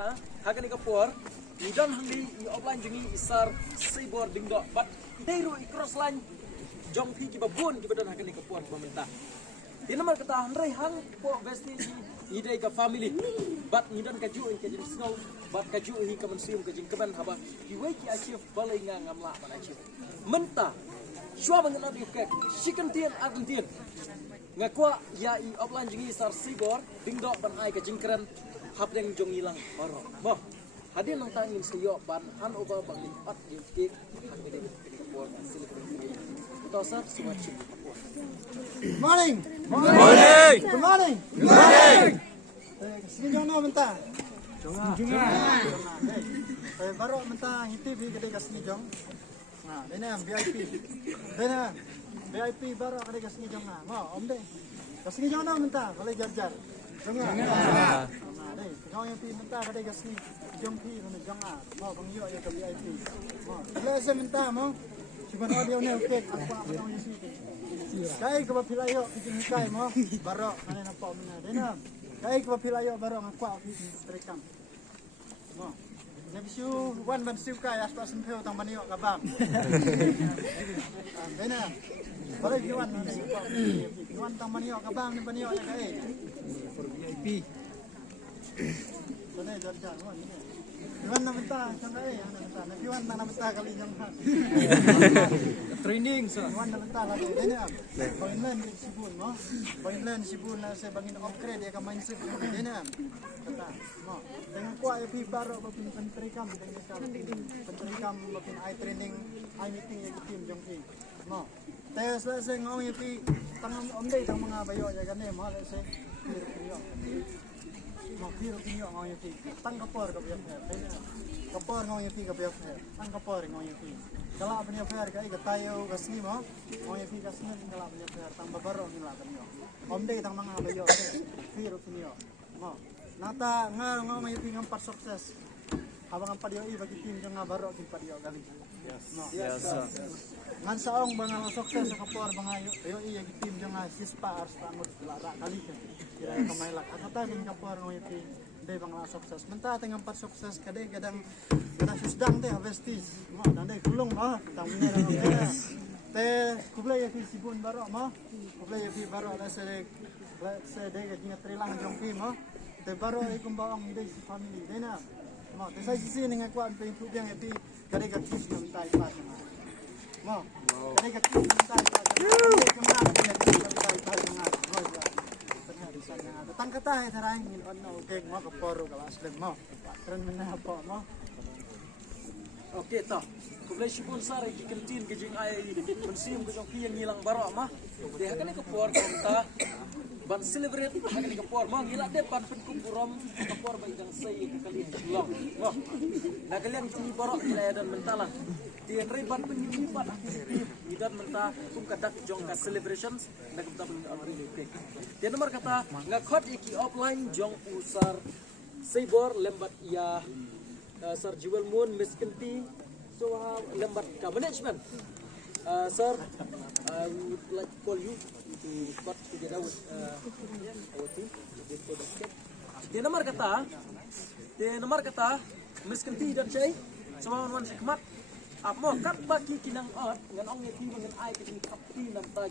Hakan ikapor, idan handi i offline jengi isar sibor dingdo, but deiru i cross line jong pi kiba bun kiba dan hakan ikapor pemerintah. Di nomor kata handrai hang po vesti idai ka family, but nidan kaju i kajin snow, but kaju i kamansium kajin kaban haba iwai ki achieve balai nga ngamla man achieve. Menta, shua mengenal di kek, shikantian argentian. Ngakwa ya i offline jengi isar sibor dingdo ban ai kajin keren. Hap yang jong hilang baru, boh hadir nang tangin seyo ban han oba bang lipat yukik hak ini kebuat hasil kerja. Kita sah semua cium. Morning. Morning. Good morning. Good morning. Sini jangan bentar. Jangan. Baru bentar hiti bi kedai kasih jong. Nah, ini VIP. Ini VIP baru kedai kasih jong. Mau om deh. Kasih jong bentar, boleh jar-jar. Jangan. Đây, ngồi em pin ta cái đây cái gì, jong phi còn được jong à, mà bằng nhựa như cái VIP, lấy xem ta mà, chỉ cần audio này ok, apa yang isi, cái kalau pilih yo, kita nikai mà, baru, ane nampak mana, deh na, cái kalau pilih yo baru ngaku aku terekam, mà, jadi siu, wan ban siu kai, asal sempel tang bani yo kabang, deh na, boleh kiwan, kiwan tang bani yo kabang, ni bani yo ya kai, VIP. Sana jar-jar mo ini. Iwan na benta, sangka ana benta. Iwan na benta kali yang hat. Training so. Iwan na benta lagi. Ini am. Poinlan di Sibun mo. Poinlan Sibun na sa bangin upgrade ya ka mindset. Ini am. Kata mo. Dengan kuat ya pi baru bapin pentrikam dengan ka pentrikam bapin eye training, eye meeting ya tim jong pi. Mo. Tes la sa ngong ya pi tang omdei tang mga bayo ya gane mo la sa mau piro pinyo ngau yuti tang kapor ka biak her kapor ngau yuti ka biak her tang kapor ngau yuti kala apnya fer ka iga tayo kasni mo ngau yuti kasni kala apnya fer tang babaro ngila kanyo omde tang mga bayo piro pinyo mo nata ngau yuti ngam par sukses habang ang padio i bagi tim jang ngabaro tim padio gali yes ngan saong bang sukses sa kapor bangayo ayo i tim jang sispa ars tangod lara kali kira kamailak akata kin kapor ngo iti day bang sukses menta tengah empat sukses kadang susdang teh harvestis mo dande kulung mo tang minera te kublay fi sibun baro mo kublay fi baro la se de ga trilang jong pi mo te baro ay kumbaong ide si family dena mo te sa sisi ning akwan pe improve yang iti kadang ga kis ng tay pa mo kadang ga kis ng tay pa tang kata ay tarang ngilon na okay mo kaporo ka aslen mo patron man na po mo Okay ta. Kublay sipun sar ay kikentin kajing ay konsim kajong kiyang ngilang baro mah. Di hakan ikapor ta ban celebrate hakan ikapor mo ngila de pan pen kuburom kapor ba idang say kali long. Mo. Nagaliang ti baro ila dan mentalan. Di enre ban pen nyipat idan menta kum kadak jong ka celebrations nagumta pen already okay. Di nomor kata ngakot iki offline jong usar Saibor lembat ya Sir Jewel Moon Miskinti so lembat ka management sir I would like to call you to start together with our team for the skate. Di nomor kata Miskinti dan Chay sama wan hikmat ap mo kat baki kinang ot ngan ong yeti ngan ai kiting kapti nam ta